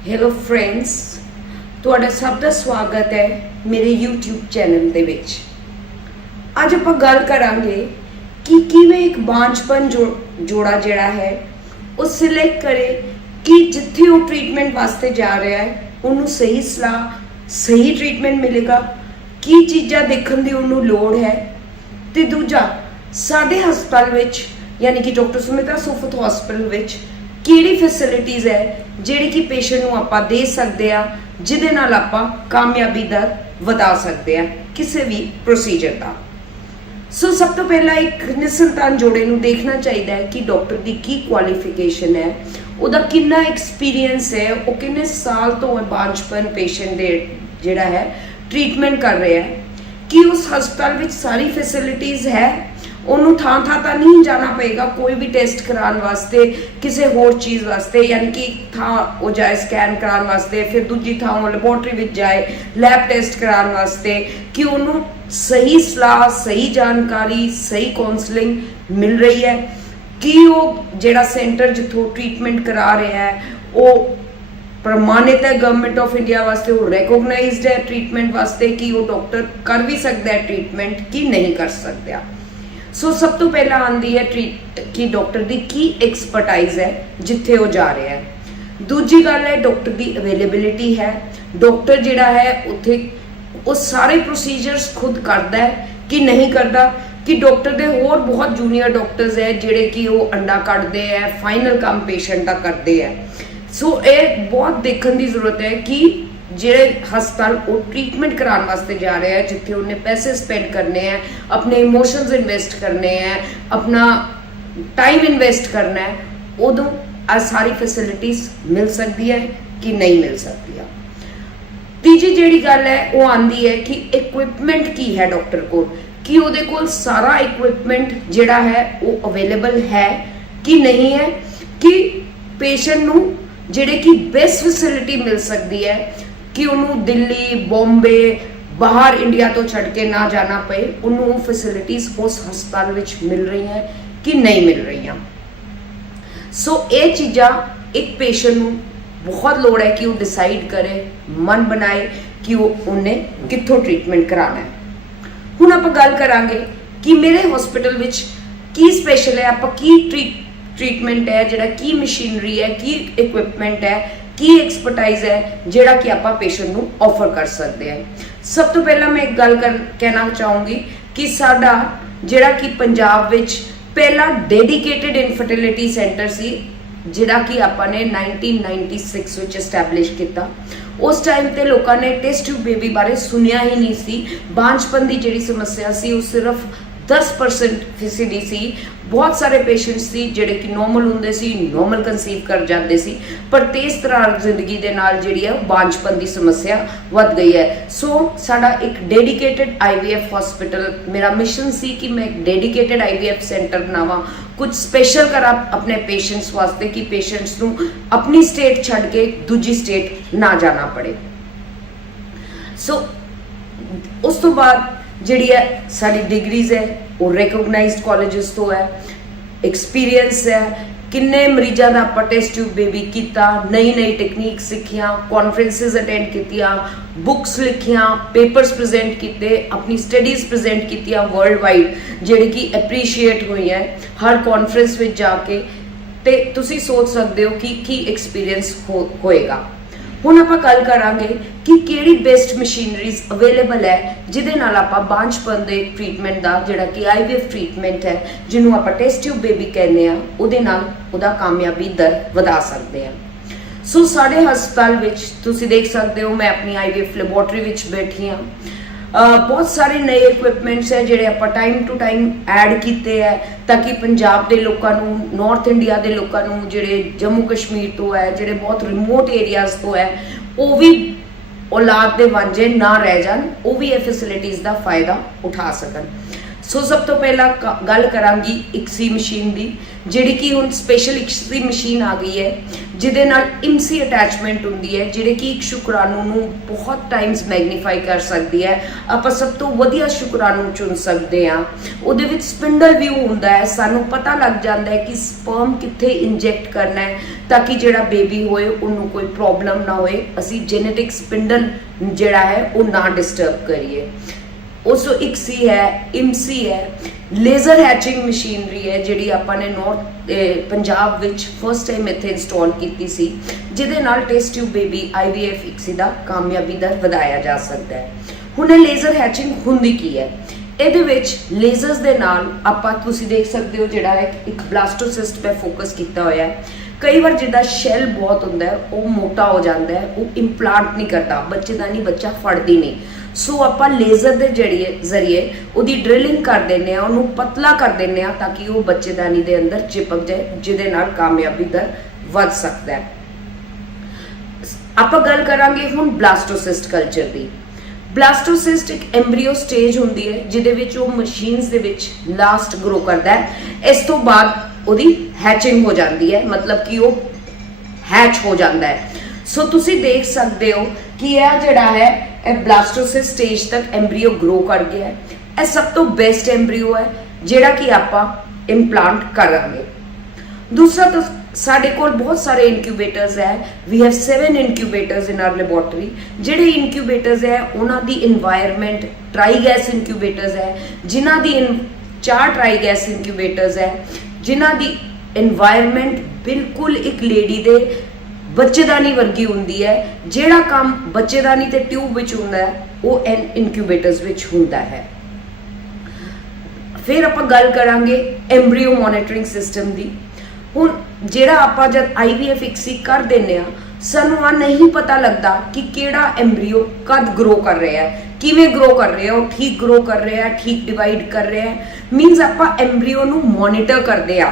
Hello friends, ਤੁਹਾਡਾ ਸਭ ਦਾ ਸਵਾਗਤ ਹੈ ਮੇਰੇ YouTube ਚੈਨਲ ਦੇ ਵਿੱਚ। ਅੱਜ ਆਪਾਂ ਗੱਲ ਕਰਾਂਗੇ ਕਿ ਕਿਵੇਂ ਇੱਕ ਬਾਂਝਪਨ ਜੋੜਾ ਜਿਹੜਾ ਹੈ ਉਹ ਸਿਲੈਕਟ ਕਰੇ ਕਿ ਜਿੱਥੇ ਉਹ ਟ੍ਰੀਟਮੈਂਟ ਵਾਸਤੇ ਜਾ ਰਿਹਾ ਹੈ ਉਹਨੂੰ ਸਹੀ ਸਲਾਹ ਸਹੀ ਟ੍ਰੀਟਮੈਂਟ ਮਿਲੇਗਾ, ਕੀ ਚੀਜ਼ਾਂ ਦੇਖਣ ਦੀ ਉਹਨੂੰ ਲੋੜ ਹੈ। ਤੇ ਦੂਜਾ, ਸਾਡੇ ਹਸਪਤਾਲ ਵਿੱਚ ਯਾਨੀ ਕਿ ਡਾਕਟਰ ਸੁਮਿਤਰਾ ਸੁਫਤ ਹਸਪਤਾਲ ਵਿੱਚ ਕਿਹੜੀ ਫੈਸਿਲਿਟੀਜ਼ ਹੈ ਜਿਹੜੀ ਕਿ ਪੇਸ਼ੈਂਟ ਨੂੰ ਆਪਾਂ ਦੇ ਸਕਦੇ ਆ, ਜਿਹਦੇ ਨਾਲ ਆਪਾਂ ਕਾਮਯਾਬੀ ਦਰ ਵਧਾ ਸਕਦੇ ਆ ਕਿਸੇ ਵੀ ਪ੍ਰੋਸੀਜਰ ਦਾ। ਸੋ ਸਭ ਤੋਂ ਪਹਿਲਾਂ ਇੱਕ ਨਿਸੰਤਾਨ ਜੋੜੇ ਨੂੰ ਦੇਖਣਾ ਚਾਹੀਦਾ ਹੈ ਕਿ ਡਾਕਟਰ ਦੀ ਕੀ ਕੁਆਲੀਫਿਕੇਸ਼ਨ ਹੈ, ਉਹਦਾ ਕਿੰਨਾ ਐਕਸਪੀਰੀਅੰਸ ਹੈ, ਉਹ ਕਿੰਨੇ ਸਾਲ ਤੋਂ ਬਾਂਝਪਨ ਪੇਸ਼ੈਂਟ ਦੇ ਜਿਹੜਾ ਹੈ ਟ੍ਰੀਟਮੈਂਟ ਕਰ ਰਿਹਾ ਹੈ, ਕਿ ਉਸ ਹਸਪਤਾਲ ਵਿੱਚ ਸਾਰੀ ਫੈਸਿਲਿਟੀਜ਼ ਹੈ। ਉਹਨੂੰ ਥਾਂ ਤਾਂ ਨਹੀਂ ਜਾਣਾ ਪਏਗਾ ਕੋਈ ਵੀ ਟੈਸਟ ਕਰਾਉਣ ਵਾਸਤੇ, ਕਿਸੇ ਹੋਰ ਚੀਜ਼ ਵਾਸਤੇ, ਯਾਨੀ ਕਿ ਥਾਂ ਉਹ ਜਾਏ ਸਕੈਨ ਕਰਾਉਣ ਵਾਸਤੇ, ਫਿਰ ਦੂਜੀ ਥਾਂ ਉਹ ਲੈਬੋਰਟਰੀ ਵਿੱਚ ਜਾਏ ਲੈਬ ਟੈਸਟ ਕਰਾਉਣ ਵਾਸਤੇ, ਕਿ ਉਹਨੂੰ ਸਹੀ ਸਲਾਹ ਸਹੀ ਜਾਣਕਾਰੀ ਸਹੀ ਕਾਉਂਸਲਿੰਗ ਮਿਲ ਰਹੀ ਹੈ, ਕਿ ਉਹ ਜਿਹੜਾ ਸੈਂਟਰ ਜਿੱਥੋਂ ਟ੍ਰੀਟਮੈਂਟ ਕਰਾ ਰਿਹਾ ਹੈ ਉਹ ਪ੍ਰਮਾਣਿਤ ਹੈ ਗਵਰਨਮੈਂਟ ਆਫ ਇੰਡੀਆ ਵਾਸਤੇ, ਉਹ ਰੈਕੋਗਨਾਈਜ਼ਡ ਹੈ ਟ੍ਰੀਟਮੈਂਟ ਵਾਸਤੇ, ਕਿ ਉਹ ਡਾਕਟਰ ਕਰ ਵੀ ਸਕਦਾ ਹੈ ਟ੍ਰੀਟਮੈਂਟ ਕਿ ਨਹੀਂ ਕਰ ਸਕਦਾ। ਸੋ ਸਭ ਤੋਂ ਪਹਿਲਾਂ ਆਉਂਦੀ ਹੈ ਕਿ ਡਾਕਟਰ ਦੀ ਕੀ ਐਕਸਪਰਟਾਈਜ਼ ਹੈ ਜਿੱਥੇ ਉਹ ਜਾ ਰਿਹਾ ਹੈ। ਦੂਜੀ ਗੱਲ ਹੈ ਡਾਕਟਰ ਦੀ ਅਵੇਲੇਬਿਲਿਟੀ ਹੈ, ਡਾਕਟਰ ਜਿਹੜਾ ਹੈ ਉੱਥੇ ਉਹ ਸਾਰੇ ਪ੍ਰੋਸੀਜਰਸ ਖੁਦ ਕਰਦਾ ਹੈ ਕਿ ਨਹੀਂ ਕਰਦਾ, ਕਿ ਡਾਕਟਰ ਦੇ ਹੋਰ ਬਹੁਤ ਜੂਨੀਅਰ ਡਾਕਟਰਸ ਹੈ ਜਿਹੜੇ ਕਿ ਉਹ ਅੰਡਾ ਕੱਢਦੇ ਹੈ, ਫਾਈਨਲ ਕੰਮ ਪੇਸ਼ੈਂਟ ਦਾ ਕਰਦੇ ਹੈ। ਸੋ ਇਹ ਬਹੁਤ ਦੇਖਣ ਦੀ ਜ਼ਰੂਰਤ ਹੈ ਕਿ ਜਿਹੜੇ ਹਸਪਤਾਲ ਉਹ ਟ੍ਰੀਟਮੈਂਟ ਕਰਾਉਣ ਵਾਸਤੇ ਜਾ ਰਿਹਾ ਹੈ, ਜਿੱਥੇ ਉਹਨੇ ਪੈਸੇ ਸਪੈਂਡ ਕਰਨੇ ਹੈ, ਆਪਣੇ ਇਮੋਸ਼ਨਸ ਇਨਵੈਸਟ ਕਰਨੇ ਹੈ, ਆਪਣਾ ਟਾਈਮ ਇਨਵੈਸਟ ਕਰਨਾ ਹੈ, ਉਦੋਂ ਆ ਸਾਰੀ ਫੈਸਿਲਿਟੀਜ਼ ਮਿਲ ਸਕਦੀ ਹੈ ਕਿ ਨਹੀਂ ਮਿਲ ਸਕਦੀਆਂ। ਤੀਜੀ ਜਿਹੜੀ ਗੱਲ ਹੈ ਉਹ ਆਉਂਦੀ ਹੈ ਕਿ ਇਕਵਿਪਮੈਂਟ ਕੀ ਹੈ ਡਾਕਟਰ ਕੋਲ, ਕਿ ਉਹਦੇ ਕੋਲ ਸਾਰਾ ਇਕਵਿਪਮੈਂਟ ਜਿਹੜਾ ਹੈ ਉਹ ਅਵੇਲੇਬਲ ਹੈ ਕਿ ਨਹੀਂ ਹੈ, ਕਿ ਪੇਸ਼ੈਂਟ ਨੂੰ ਜਿਹੜੇ ਕਿ ਬੈਸਟ ਫੈਸਿਲਿਟੀ ਮਿਲ ਸਕਦੀ ਹੈ, ਕਿ ਉਹਨੂੰ ਦਿੱਲੀ ਬੰਬੇ ਬਾਹਰ ਇੰਡੀਆ ਤੋਂ ਛੱਡ ਕੇ ਨਾ ਜਾਣਾ ਪਏ, ਉਹਨੂੰ ਉਹ ਫੈਸਿਲਿਟੀਜ਼ ਉਸ ਹਸਪਤਾਲ ਵਿੱਚ ਮਿਲ ਰਹੀਆਂ ਕਿ ਨਹੀਂ ਮਿਲ ਰਹੀਆਂ। ਸੋ ਇਹ ਚੀਜ਼ਾਂ ਇੱਕ ਪੇਸ਼ੈਂਟ ਨੂੰ ਬਹੁਤ ਲੋੜ ਹੈ ਕਿ ਉਹ ਡਿਸਾਈਡ ਕਰੇ, ਮਨ ਬਣਾਏ ਕਿ ਉਹਨੇ ਕਿੱਥੋਂ ਟ੍ਰੀਟਮੈਂਟ ਕਰਾਉਣਾ ਹੈ। ਹੁਣ ਆਪਾਂ ਗੱਲ ਕਰਾਂਗੇ ਕਿ ਮੇਰੇ ਹਸਪੀਟਲ ਵਿੱਚ ਕੀ ਸਪੈਸ਼ਲ ਹੈ, ਆਪਾਂ ਕੀ ਟ੍ਰੀਟਮੈਂਟ ਹੈ, ਜਿਹੜਾ ਕੀ ਮਸ਼ੀਨਰੀ ਹੈ, ਕੀ ਇਕਵਿਪਮੈਂਟ ਹੈ, ਕੀ ਐਕਸਪਰਟਾਈਜ਼ ਹੈ ਜਿਹੜਾ ਕਿ ਆਪਾਂ ਪੇਸ਼ੈਂਟ ਨੂੰ ਆਫਰ ਕਰ ਸਕਦੇ ਹਾਂ। ਸਭ ਤੋਂ ਪਹਿਲਾਂ ਮੈਂ ਇੱਕ ਗੱਲ ਕਹਿਣਾ ਚਾਹੂੰਗੀ ਕਿ ਸਾਡਾ ਜਿਹੜਾ ਕਿ ਪੰਜਾਬ ਵਿੱਚ ਪਹਿਲਾ ਡੈਡੀਕੇਟਿਡ ਇਨਫਰਟੀਲਿਟੀ ਸੈਂਟਰ ਸੀ, ਜਿਹੜਾ ਕਿ ਆਪਾਂ ਨੇ 1996 ਵਿੱਚ ਐਸਟੈਬਲਿਸ਼ ਕੀਤਾ। ਉਸ ਟਾਈਮ ਤੇ ਲੋਕਾਂ ਨੇ ਟੈਸਟ ਟਿਊਬ ਬੇਬੀ ਬਾਰੇ ਸੁਣਿਆ ਹੀ ਨਹੀਂ ਸੀ। ਬਾਂਝਪਨ ਦੀ ਜਿਹੜੀ ਸਮੱਸਿਆ ਸੀ ਉਹ ਸਿਰਫ 10% ਫੀਸਦੀ ਸੀ। ਬਹੁਤ ਸਾਰੇ ਪੇਸ਼ੈਂਟਸ ਸੀ ਜਿਹੜੇ ਕਿ ਨੋਰਮਲ ਹੁੰਦੇ ਸੀ, ਨੋਰਮਲ ਕਨਸੀਵ ਕਰ ਜਾਂਦੇ ਸੀ, ਪਰ ਤੇਜ਼ ਤਰਾਰ ਜ਼ਿੰਦਗੀ ਦੇ ਨਾਲ ਜਿਹੜੀ ਹੈ ਬਾਂਝਪਨ ਦੀ ਸਮੱਸਿਆ ਵੱਧ ਗਈ ਹੈ। ਸੋ ਸਾਡਾ ਇੱਕ ਡੈਡੀਕੇਟਿਡ IVF ਹਸਪੀਟਲ, ਮੇਰਾ ਮਿਸ਼ਨ ਸੀ ਕਿ ਮੈਂ ਇੱਕ ਡੈਡੀਕੇਟਿਡ IVF ਸੈਂਟਰ ਬਣਾਵਾਂ, ਕੁਝ ਸਪੈਸ਼ਲ ਕਰਾਂ ਆਪਣੇ ਪੇਸ਼ੈਂਟਸ ਵਾਸਤੇ, ਕਿ ਪੇਸ਼ੈਂਟਸ ਨੂੰ ਆਪਣੀ ਸਟੇਟ ਛੱਡ ਕੇ ਦੂਜੀ ਸਟੇਟ ਨਾ ਜਾਣਾ ਪੜੇ। ਸੋ ਉਸ ਤੋਂ ਬਾਅਦ ਜਿਹੜੀ ਹੈ ਸਾਡੀ ਡਿਗਰੀਜ਼ ਹੈ ਉਹ ਰੈਕੋਗਨਾਈਜ਼ਡ ਕਾਲਜਸ ਤੋਂ ਹੈ, ਐਕਸਪੀਰੀਅੰਸ ਹੈ, ਕਿੰਨੇ ਮਰੀਜ਼ਾਂ ਦਾ ਆਪਾਂ ਟੈਸਟ ਟਿਊਬ ਬੇਬੀ ਕੀਤਾ, ਨਈ ਟੈਕਨੀਕ ਸਿੱਖੀਆਂ, ਕਾਨਫਰੰਸਿਸ ਅਟੈਂਡ ਕੀਤੀਆਂ, ਬੁੱਕਸ ਲਿਖੀਆਂ, ਪੇਪਰਸ ਪ੍ਰੈਜ਼ੈਂਟ ਕੀਤੇ, ਆਪਣੀ ਸਟੱਡੀਜ਼ ਪ੍ਰੈਜ਼ੈਂਟ ਕੀਤੀਆਂ ਵਰਲਡ ਵਾਈਡ, ਜਿਹੜੀ ਕਿ ਐਪਰੀਸ਼ੀਏਟ ਹੋਈ ਹੈ ਹਰ ਕਾਨਫਰੰਸ ਵਿੱਚ ਜਾ ਕੇ। ਤੇ ਤੁਸੀਂ ਸੋਚ ਸਕਦੇ ਹੋ ਕਿ ਕੀ ਐਕਸਪੀਰੀਅੰਸ ਹੋਏਗਾ। ਹੁਣ ਆਪਾਂ ਗੱਲ ਕਰਾਂਗੇ ਕਿ ਕਿਹੜੀ ਬੈਸਟ ਮਸ਼ੀਨਰੀਜ਼ ਅਵੇਲੇਬਲ ਹੈ ਜਿਹਦੇ ਨਾਲ ਆਪਾਂ ਬਾਂਝਪਨ ਦੇ ਟ੍ਰੀਟਮੈਂਟ ਦਾ, ਜਿਹੜਾ ਕਿ IVF ਟ੍ਰੀਟਮੈਂਟ ਹੈ, ਜਿਹਨੂੰ ਆਪਾਂ ਟੈਸਟ ਟਿਊਬ ਬੇਬੀ ਕਹਿੰਦੇ ਆ, ਉਹਦੇ ਨਾਲ ਉਹਦਾ ਕਾਮਯਾਬੀ ਦਰ ਵਧਾ ਸਕਦੇ ਆ। ਸੋ ਸਾਡੇ ਹਸਪਤਾਲ ਵਿੱਚ ਤੁਸੀਂ ਦੇਖ ਸਕਦੇ ਹੋ, ਮੈਂ ਆਪਣੀ IVF ਲੈਬੋਰਟਰੀ ਵਿੱਚ ਬੈਠੀ ਹਾਂ। ਬਹੁਤ ਸਾਰੇ ਨਏ ਇਕਵਿਪਮੈਂਟਸ ਹੈ ਜਿਹੜੇ ਆਪਾਂ ਟਾਈਮ ਟੂ ਟਾਈਮ ਐਡ ਕੀਤੇ ਹੈ, ਤਾਂ ਕਿ ਪੰਜਾਬ ਦੇ ਲੋਕਾਂ ਨੂੰ, ਨਾਰਥ ਇੰਡੀਆ ਦੇ ਲੋਕਾਂ ਨੂੰ, ਜਿਹੜੇ ਜੰਮੂ ਕਸ਼ਮੀਰ ਤੋਂ ਹੈ, ਜਿਹੜੇ ਬਹੁਤ ਰਿਮੋਟ ਏਰੀਆਜ਼ ਤੋਂ ਹੈ, ਉਹ ਵੀ ਔਲਾਦ ਦੇ ਵਾਂਝੇ ਨਾ ਰਹਿ ਜਾਣ, ਉਹ ਵੀ ਇਹ ਫੈਸਿਲਿਟੀਜ਼ ਦਾ ਫਾਇਦਾ ਉਠਾ ਸਕਣ। ਸੋ ਸਭ ਤੋਂ ਪਹਿਲਾਂ ਗੱਲ ਕਰਾਂਗੀ ਇਕਸੀ ਮਸ਼ੀਨ ਦੀ, ਜਿਹੜੀ ਕਿ ਹੁਣ ਸਪੈਸ਼ਲ ਇਕਸੀ ਮਸ਼ੀਨ ਆ ਗਈ ਹੈ ਜਿਹਦੇ ਨਾਲ ਇਮਸੀ ਅਟੈਚਮੈਂਟ ਹੁੰਦੀ ਹੈ, ਜਿਹੜੇ ਕਿ ਇੱਕ ਸ਼ੁਕਰਾਣੂ ਨੂੰ ਬਹੁਤ ਟਾਈਮਸ ਮੈਗਨੀਫਾਈ ਕਰ ਸਕਦੀ ਹੈ। ਆਪਾਂ ਸਭ ਤੋਂ ਵਧੀਆ ਸ਼ੁਕਰਾਣੂ ਚੁਣ ਸਕਦੇ ਹਾਂ। ਉਹਦੇ ਵਿੱਚ ਸਪਿੰਡਲ ਵਿਊ ਹੁੰਦਾ ਹੈ, ਸਾਨੂੰ ਪਤਾ ਲੱਗ ਜਾਂਦਾ ਹੈ ਕਿ ਸਪਰਮ ਕਿੱਥੇ ਇੰਜੈਕਟ ਕਰਨਾ ਹੈ ਤਾਂ ਕਿ ਜਿਹੜਾ ਬੇਬੀ ਹੋਏ ਉਹਨੂੰ ਕੋਈ ਪ੍ਰੋਬਲਮ ਨਾ ਹੋਏ, ਅਸੀਂ ਜੈਨੇਟਿਕ ਸਪਿੰਡਲ ਜਿਹੜਾ ਹੈ ਉਹ ਨਾ ਡਿਸਟਰਬ ਕਰੀਏ। ਉਸ ਇਕਸੀ ਹੈ, ਇਮਸੀ ਹੈ, ਲੇਜ਼ਰ ਹੈਚਿੰਗ ਮਸ਼ੀਨਰੀ ਹੈ ਜਿਹੜੀ ਆਪਾਂ ਨੇ ਪੰਜਾਬ ਵਿੱਚ ਫਸਟ ਟਾਈਮ ਇੱਥੇ ਇੰਸਟਾਲ ਕੀਤੀ ਸੀ, ਜਿਹਦੇ ਨਾਲ ਟੈਸਟ ਟਿਊਬ ਬੇਬੀ IVF ਇਕਸੀ ਦਾ ਕਾਮਯਾਬੀ ਦਰ ਵਧਾਇਆ ਜਾ ਸਕਦਾ ਹੈ। ਹੁਣ ਇਹ ਲੇਜ਼ਰ ਹੈਚਿੰਗ ਹੁੰਦੀ ਕੀ ਹੈ? ਇਹਦੇ ਵਿੱਚ ਲੇਜ਼ਰਸ ਦੇ ਨਾਲ ਆਪਾਂ ਤੁਸੀਂ ਦੇਖ ਸਕਦੇ ਹੋ ਜਿਹੜਾ ਹੈ ਇੱਕ ਬਲਾਸਟੋਸਿਸਟ 'ਤੇ ਫੋਕਸ ਕੀਤਾ ਹੋਇਆ ਹੈ। ਕਈ ਵਾਰ ਜਿੱਦਾਂ ਸ਼ੈਲ ਬਹੁਤ ਹੁੰਦਾ ਹੈ ਉਹ ਮੋਟਾ ਹੋ ਜਾਂਦਾ ਹੈ, ਉਹ ਇੰਪਲਾਂਟ ਨਹੀਂ ਕਰਦਾ, ਬੱਚੇਦਾਨੀ ਬੱਚਾ ਫੜਦੀ ਨਹੀਂ। ਸੋ ਆਪਾਂ ਲੇਜ਼ਰ ਦੇ ਜ਼ਰੀਏ ਉਹਦੀ ਡ੍ਰਿਲਿੰਗ ਕਰ ਦਿੰਦੇ ਆ, ਉਹਨੂੰ ਪਤਲਾ ਕਰ ਦਿੰਦੇ ਆ ਤਾਂ ਕਿ ਉਹ ਬੱਚੇਦਾਨੀ ਦੇ ਅੰਦਰ ਚਿਪਕ ਜਾਏ, ਜਿਹਦੇ ਨਾਲ ਕਾਮਯਾਬੀ ਦਰ ਵੱਧ ਸਕਦਾ ਹੈ। ਆਪਾਂ ਗੱਲ ਕਰਾਂਗੇ ਹੁਣ ਬਲਾਸਟੋਸਿਸਟ ਕਲਚਰ ਦੀ। ਬਲਾਸਟੋਸਿਸਟ ਇੱਕ ਐਮਬ੍ਰੀਓ ਸਟੇਜ ਹੁੰਦੀ ਹੈ ਜਿਹਦੇ ਵਿੱਚ ਉਹ ਮਸ਼ੀਨਸ ਦੇ ਵਿੱਚ ਲਾਸਟ ਗਰੋ ਕਰਦਾ ਹੈ। ਇਸ ਤੋਂ ਬਾਅਦ ਉਹਦੀ ਹੈਚਿੰਗ ਹੋ ਜਾਂਦੀ ਹੈ, ਮਤਲਬ ਕਿ ਉਹ ਹੈਚ ਹੋ ਜਾਂਦਾ ਹੈ। ਸੋ ਤੁਸੀਂ ਦੇਖ ਸਕਦੇ ਹੋ ਕਿ ਇਹ ਜਿਹੜਾ ਹੈ ਇਹ ਬਲਾਸਟੋਸਿਸਟ ਸਟੇਜ ਤੱਕ ਐਮਬ੍ਰੀਓ ਗਰੋ ਕਰ ਗਿਆ ਹੈ। ਇਹ ਸਭ ਤੋਂ ਬੈਸਟ ਐਮਬ੍ਰੀਓ ਹੈ ਜਿਹੜਾ ਕਿ ਆਪਾਂ ਇੰਪਲਾਂਟ ਕਰਾਂਗੇ। ਦੂਸਰਾ ਤਾਂ ਸਾਡੇ ਕੋਲ ਬਹੁਤ ਸਾਰੇ ਇਨਕਿਊਬੇਟਰਸ ਹੈ। We have 7 incubators in our laboratory. ਜਿਹੜੇ ਇਨਕਿਊਬੇਟਰਸ ਹੈ ਉਹਨਾਂ ਦੀ ਇਨਵਾਇਰਨਮੈਂਟ ਟਰਾਈ ਗੈਸ ਇਨਕਿਊਬੇਟਰਸ ਹੈ, ਜਿਨ੍ਹਾਂ ਦੀ 4 ਟਰਾਈ ਗੈਸ ਇਨਕਿਊਬੇਟਰਸ ਹੈ ਜਿਨ੍ਹਾਂ ਦੀ ਇਨਵਾਇਰਨਮੈਂਟ ਬਿਲਕੁਲ ਇੱਕ ਲੇਡੀ ਦੇ ਬੱਚੇਦਾਨੀ ਵਰਗੀ ਹੁੰਦੀ ਹੈ। ਜਿਹੜਾ ਕੰਮ ਬੱਚੇਦਾਨੀ ਤੇ ਟਿਊਬ ਵਿੱਚ ਹੁੰਦਾ ਹੈ ਉਹ ਇਨਕਿਊਬੇਟਰਸ ਵਿੱਚ ਹੁੰਦਾ ਹੈ। ਫਿਰ ਆਪਾਂ ਗੱਲ ਕਰਾਂਗੇ ਐਮਬ੍ਰੀਓ ਮੋਨੀਟਰਿੰਗ ਸਿਸਟਮ ਦੀ। ਹੁਣ ਜਿਹੜਾ ਆਪਾਂ ਜਦ IVF ਇਕਸੀ ਕਰ ਦਿੰਦੇ ਆ, ਸਾਨੂੰ ਆ ਨਹੀਂ ਪਤਾ ਲੱਗਦਾ ਕਿ ਕਿਹੜਾ ਐਮਬ੍ਰੀਓ ਕਦ ਗਰੋ ਕਰ ਰਿਹਾ ਹੈ, ਕਿਵੇਂ ਗਰੋ ਕਰ ਰਿਹਾ, ਉਹ ਠੀਕ ਗਰੋ ਕਰ ਰਿਹਾ ਹੈ, ਠੀਕ ਡਿਵਾਈਡ ਕਰ ਰਿਹਾ ਹੈ। ਮੀਨਸ ਆਪਾਂ ਐਮਬ੍ਰੀਓ ਨੂੰ ਮੋਨੀਟਰ ਕਰਦੇ ਆ,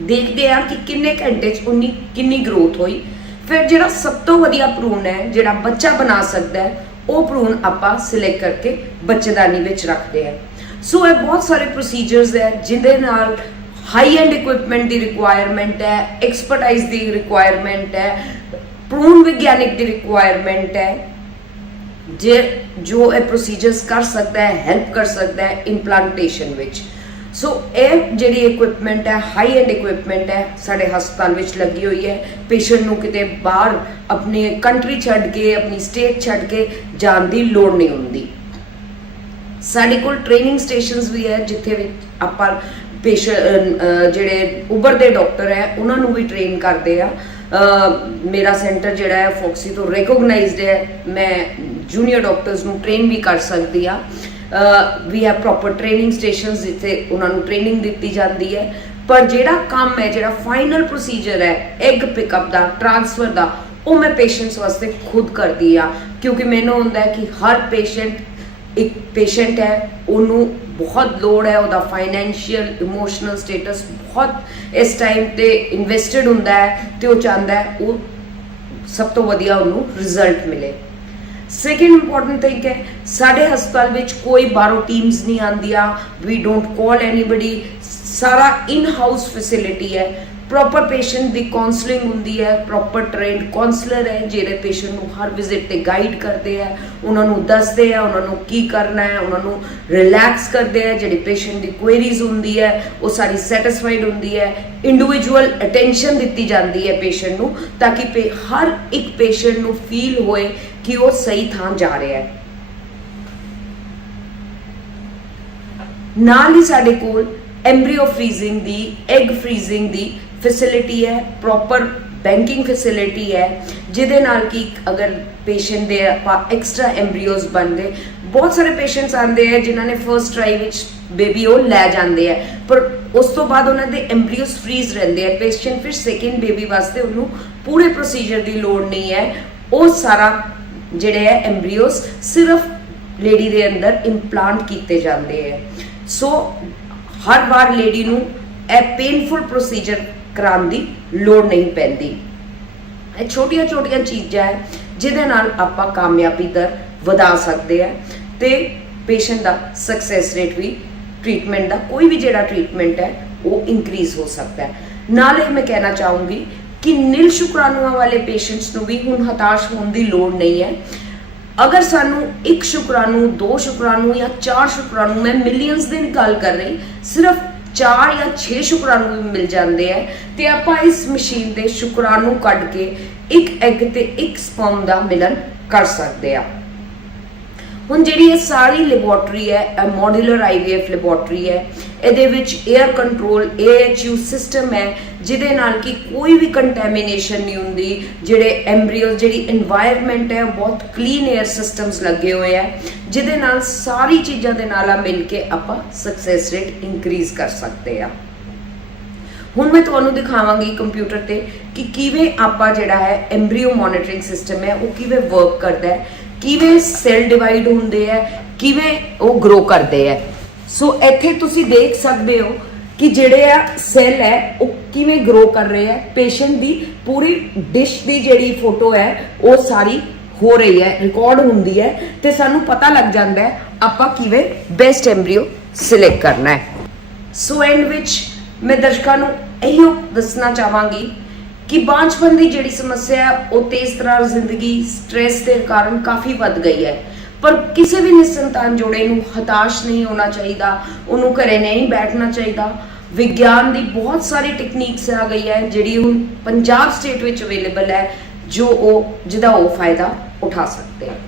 ਦੇਖਦੇ ਆ ਕਿ ਕਿੰਨੇ ਘੰਟੇ 'ਚ ਉਨੀ ਕਿੰਨੀ ਗਰੋਥ ਹੋਈ। ਫਿਰ ਜਿਹੜਾ ਸਭ ਤੋਂ ਵਧੀਆ ਭਰੂਣ ਹੈ ਜਿਹੜਾ ਬੱਚਾ ਬਣਾ ਸਕਦਾ ਹੈ, ਉਹ ਭਰੂਣ ਆਪਾਂ ਸਿਲੈਕਟ ਕਰਕੇ ਬੱਚੇਦਾਨੀ ਵਿੱਚ ਰੱਖਦੇ ਆ। ਸੋ ਇਹ ਬਹੁਤ ਸਾਰੇ ਪ੍ਰੋਸੀਜਰਸ ਹੈ ਜਿਹਦੇ ਨਾਲ ਹਾਈ ਐਂਡ ਇਕਵਿਪਮੈਂਟ ਦੀ ਰਿਕੁਆਇਰਮੈਂਟ ਹੈ, ਐਕਸਪਰਟਾਈਜ਼ ਦੀ ਰਿਕੁਆਇਰਮੈਂਟ ਹੈ, ਭਰੂਣ ਵਿਗਿਆਨਿਕ ਦੀ ਰਿਕੁਆਇਰਮੈਂਟ ਹੈ, ਜੋ ਇਹ ਪ੍ਰੋਸੀਜਰਸ ਕਰ ਸਕਦਾ ਹੈ, ਹੈਲਪ ਕਰ ਸਕਦਾ ਹੈ ਇੰਪਲਾਂਟੇਸ਼ਨ ਵਿੱਚ। ਸੋ ਇਹ ਜਿਹੜੀ ਇਕਵਿਪਮੈਂਟ ਹੈ ਹਾਈ ਐਂਡ ਇਕਵਿਪਮੈਂਟ ਹੈ, ਸਾਡੇ ਹਸਪਤਾਲ ਵਿੱਚ ਲੱਗੀ ਹੋਈ ਹੈ। ਪੇਸ਼ੈਂਟ ਨੂੰ ਕਿਤੇ ਬਾਹਰ ਆਪਣੀ ਕੰਟਰੀ ਛੱਡ ਕੇ, ਆਪਣੀ ਸਟੇਟ ਛੱਡ ਕੇ ਜਾਣ ਦੀ ਲੋੜ ਨਹੀਂ ਹੁੰਦੀ। ਸਾਡੇ ਕੋਲ ਟ੍ਰੇਨਿੰਗ ਸਟੇਸ਼ਨਸ ਵੀ ਹੈ ਜਿੱਥੇ ਵਿੱਚ ਆਪਾਂ ਪੇਸ਼ੈਂਟ ਜਿਹੜੇ ਉੱਭਰਦੇ ਡਾਕਟਰ ਹੈ ਉਹਨਾਂ ਨੂੰ ਵੀ ਟ੍ਰੇਨ ਕਰਦੇ ਆ। ਮੇਰਾ ਸੈਂਟਰ ਜਿਹੜਾ ਹੈ ਫੋਕਸੀ ਤੋਂ ਰੈਕੋਗਨਾਈਜ਼ਡ ਹੈ, ਮੈਂ ਜੂਨੀਅਰ ਡਾਕਟਰਸ ਨੂੰ ਟ੍ਰੇਨ ਵੀ ਕਰ ਸਕਦੀ ਆ। We have proper training stations ਜਿੱਥੇ ਉਹਨਾਂ ਨੂੰ ਟ੍ਰੇਨਿੰਗ ਦਿੱਤੀ ਜਾਂਦੀ ਹੈ। ਪਰ ਜਿਹੜਾ ਕੰਮ ਹੈ, ਜਿਹੜਾ ਫਾਈਨਲ ਪ੍ਰੋਸੀਜਰ ਹੈ ਐਗ ਪਿਕਅਪ ਦਾ, ਟ੍ਰਾਂਸਫਰ ਦਾ, ਉਹ ਮੈਂ ਪੇਸ਼ੈਂਟਸ ਵਾਸਤੇ ਖੁਦ ਕਰਦੀ ਆ, ਕਿਉਂਕਿ ਮੈਨੂੰ ਹੁੰਦਾ ਹੈ ਕਿ ਹਰ ਇੱਕ ਪੇਸ਼ੈਂਟ ਹੈ, ਉਹਨੂੰ ਬਹੁਤ ਲੋੜ ਹੈ, ਉਹਦਾ ਫਾਈਨੈਂਸ਼ੀਅਲ ਇਮੋਸ਼ਨਲ ਸਟੇਟਸ ਬਹੁਤ ਇਸ ਟਾਈਮ ਤੇ ਇਨਵੈਸਟਡ ਹੁੰਦਾ ਹੈ ਤੇ ਉਹ ਚਾਹੁੰਦਾ ਹੈ ਉਹ ਸਭ ਤੋਂ ਵਧੀਆ ਉਹਨੂੰ ਰਿਜ਼ਲਟ ਮਿਲੇ। ਸੈਕਿੰਡ ਇੰਪੋਰਟੈਂਟ ਥਿੰਗ ਹੈ, ਸਾਡੇ ਹਸਪਤਾਲ ਵਿੱਚ ਕੋਈ ਬਾਹਰੋਂ ਟੀਮਸ ਨਹੀਂ ਆਉਂਦੀਆਂ। ਵੀ ਡੋਂਟ ਕਾਲ ਐਨੀਬਡੀ, ਸਾਰਾ ਇਨ ਹਾਊਸ ਫੈਸਿਲਿਟੀ ਹੈ। ਪ੍ਰੋਪਰ ਪੇਸ਼ੈਂਟ ਦੀ ਕਾਉਂਸਲਿੰਗ ਹੁੰਦੀ ਹੈ, ਪ੍ਰੋਪਰ ਟ੍ਰੇਨਡ ਕਾਉਂਸਲਰ ਹੈ ਜਿਹੜੇ ਪੇਸ਼ੈਂਟ ਨੂੰ ਹਰ ਵਿਜ਼ਿਟ ਤੇ ਗਾਈਡ ਕਰਦੇ ਆ, ਉਹਨਾਂ ਨੂੰ ਦੱਸਦੇ ਆ ਉਹਨਾਂ ਨੂੰ ਕੀ ਕਰਨਾ ਹੈ, ਉਹਨਾਂ ਨੂੰ ਰਿਲੈਕਸ ਕਰਦੇ ਆ। ਜਿਹੜੀ ਪੇਸ਼ੈਂਟ ਦੀ ਕੁਐਰੀਜ਼ ਹੁੰਦੀ ਹੈ ਉਹ ਸਾਰੀ ਸੈਟੀਸਫਾਈਡ ਹੁੰਦੀ ਹੈ। ਇੰਡੀਵਿਜੂਅਲ ਅਟੈਂਸ਼ਨ ਦਿੱਤੀ ਜਾਂਦੀ ਹੈ ਪੇਸ਼ੈਂਟ ਨੂੰ, ਤਾਂ ਕਿ ਹਰ ਇੱਕ ਪੇਸ਼ੈਂਟ ਨੂੰ ਫੀਲ ਹੋਏ ਕਿ ਉਹ ਸਹੀ ਥਾਂ ਜਾ ਰਿਹਾ ਹੈ। ਨਾਲ ਹੀ ਸਾਡੇ ਕੋਲ ਐਮਬ੍ਰੀਓ ਫਰੀਜ਼ਿੰਗ ਦੀ, ਐਗ ਫਰੀਜ਼ਿੰਗ ਦੀ ਫੈਸਿਲਿਟੀ ਹੈ, ਪ੍ਰੋਪਰ ਬੈਂਕਿੰਗ ਫੈਸਿਲਿਟੀ ਹੈ, ਜਿਹਦੇ ਨਾਲ ਕਿ ਅਗਰ ਪੇਸ਼ੈਂਟ ਦੇ ਆਪਾਂ ਐਕਸਟਰਾ ਐਮਬ੍ਰੀਓਜ਼ ਬਣਦੇ, ਬਹੁਤ ਸਾਰੇ ਪੇਸ਼ੈਂਟਸ ਆਉਂਦੇ ਆ ਜਿਨ੍ਹਾਂ ਨੇ ਫਰਸਟ ਟਰਾਈ ਵਿੱਚ ਬੇਬੀ ਉਹ ਲੈ ਜਾਂਦੇ ਆ, ਪਰ ਉਸ ਤੋਂ ਬਾਅਦ ਉਹਨਾਂ ਦੇ ਐਮਬ੍ਰੀਓਜ਼ ਫਰੀਜ਼ ਰਹਿੰਦੇ ਆ। ਪੇਸ਼ੈਂਟ ਫਿਰ ਸੈਕਿੰਡ ਬੇਬੀ ਵਾਸਤੇ ਉਹਨੂੰ ਪੂਰੇ ਪ੍ਰੋਸੀਜਰ ਦੀ ਲੋੜ ਨਹੀਂ ਹੈ। ਉਹ ਸਾਰਾ ਜਿਹੜੇ ਹੈ ਐਮਬ੍ਰੀਓਜ਼ ਸਿਰਫ ਲੇਡੀ ਦੇ ਅੰਦਰ ਇੰਪਲਾਂਟ ਕੀਤੇ ਜਾਂਦੇ ਹੈ। ਸੋ ਹਰ ਵਾਰ ਲੇਡੀ ਨੂੰ ਇਹ ਪੇਨਫੁਲ ਪ੍ਰੋਸੀਜਰ ਕਰਾਉਣ ਦੀ ਲੋੜ ਨਹੀਂ ਪੈਂਦੀ। ਇਹ ਛੋਟੀਆਂ ਛੋਟੀਆਂ ਚੀਜ਼ਾਂ ਹੈ ਜਿਹਦੇ ਨਾਲ ਆਪਾਂ ਕਾਮਯਾਬੀ ਦਰ ਵਧਾ ਸਕਦੇ ਆ ਤੇ ਪੇਸ਼ੈਂਟ ਦਾ ਸਕਸੈਸ ਰੇਟ ਵੀ ट्रीटमेंट का कोई भी ਜਿਹੜਾ ट्रीटमेंट है वो इंक्रीज हो सकता है। नाले मैं कहना चाहूँगी कि नील शुक्राणुओं वाले पेशेंट्स ਨੂੰ भी ਹੁਣ हताश होने की लोड़ नहीं है। अगर सानू एक शुक्राणु, 2 शुक्राणु या 4 शुक्राणु, मैं मिलियंस की गल कर रही, सिर्फ 4 या 6 शुक्राणु भी मिल जाते हैं तो आप इस मशीन के शुक्राणु कढ़ के एक एग ते एक स्पर्म का मिलन कर सकते हैं। ਹੁਣ ਜਿਹੜੀ ਇਹ ਸਾਰੀ ਲੈਬੋਰਟਰੀ ਹੈ, ਮੋਡੂਲਰ IVF ਲੈਬੋਰਟਰੀ ਹੈ, ਇਹਦੇ ਵਿੱਚ 에ਅਰ ਕੰਟਰੋਲ AHU ਸਿਸਟਮ ਹੈ ਜਿਹਦੇ ਨਾਲ ਕਿ ਕੋਈ ਵੀ ਕੰਟੈਮੀਨੇਸ਼ਨ ਨਹੀਂ ਹੁੰਦੀ। ਜਿਹੜੇ ਐਮਬ੍ਰੀਓਸ, ਜਿਹੜੀ এনवायरमेंट ਹੈ, ਬਹੁਤ ਕਲੀਨ 에ਅਰ ਸਿਸਟਮਸ ਲੱਗੇ ਹੋਏ ਹੈ ਜਿਹਦੇ ਨਾਲ ਸਾਰੀ ਚੀਜ਼ਾਂ ਦੇ ਨਾਲ ਮਿਲ ਕੇ ਆਪਾਂ ਸਕਸੈਸ ਰੇਟ ਇਨਕਰੀਜ਼ ਕਰ ਸਕਦੇ ਆ। ਹੁਣ ਮੈਂ ਤੁਹਾਨੂੰ ਦਿਖਾਵਾਂਗੀ ਕੰਪਿਊਟਰ ਤੇ ਕਿ ਕਿਵੇਂ ਆਪਾਂ ਜਿਹੜਾ ਹੈ ਐਮਬ੍ਰੀਓ ਮੋਨੀਟਰਿੰਗ ਸਿਸਟਮ ਹੈ ਉਹ ਕਿਵੇਂ ਵਰਕ ਕਰਦਾ ਹੈ, ਕਿਵੇਂ ਸੈੱਲ ਡਿਵਾਈਡ ਹੁੰਦੇ ਹੈ, ਕਿਵੇਂ ਉਹ ਗਰੋ ਕਰਦੇ ਹੈ। ਸੋ ਇੱਥੇ ਤੁਸੀਂ ਦੇਖ ਸਕਦੇ ਹੋ ਕਿ ਜਿਹੜੇ ਆ ਸੈੱਲ ਹੈ ਉਹ ਕਿਵੇਂ ਗਰੋ ਕਰ ਰਹੇ ਹੈ। ਪੇਸ਼ੈਂਟ ਦੀ ਪੂਰੀ ਡਿਸ਼ ਦੀ ਜਿਹੜੀ ਫੋਟੋ ਹੈ ਉਹ ਸਾਰੀ ਹੋ ਰਹੀ ਹੈ, ਰਿਕਾਰਡ ਹੁੰਦੀ ਹੈ ਤੇ ਸਾਨੂੰ ਪਤਾ ਲੱਗ ਜਾਂਦਾ ਹੈ ਆਪਾਂ ਕਿਵੇਂ ਬੈਸਟ ਐਮਬ੍ਰੀਓ ਸਿਲੈਕਟ ਕਰਨਾ ਹੈ। ਸੋ ਐਂਡ ਵਿੱਚ मैं दर्शकों ਨੂੰ ਇਹੋ ਦੱਸਣਾ ਚਾਹਾਂਗੀ कि बांझपन की जिहड़ी समस्या है वो तेज तरार जिंदगी स्ट्रेस के कारण काफ़ी वध गई है, पर किसी भी निसंतान जोड़े नूं हताश नहीं होना चाहिए, उन्होंने घरे नहीं बैठना चाहिए। विज्ञान की बहुत सारी टेक्निक्स आ गई है जिहड़ी हुण पंजाब स्टेट विच अवेलेबल है जो जिहदा वो फायदा उठा सकते हैं।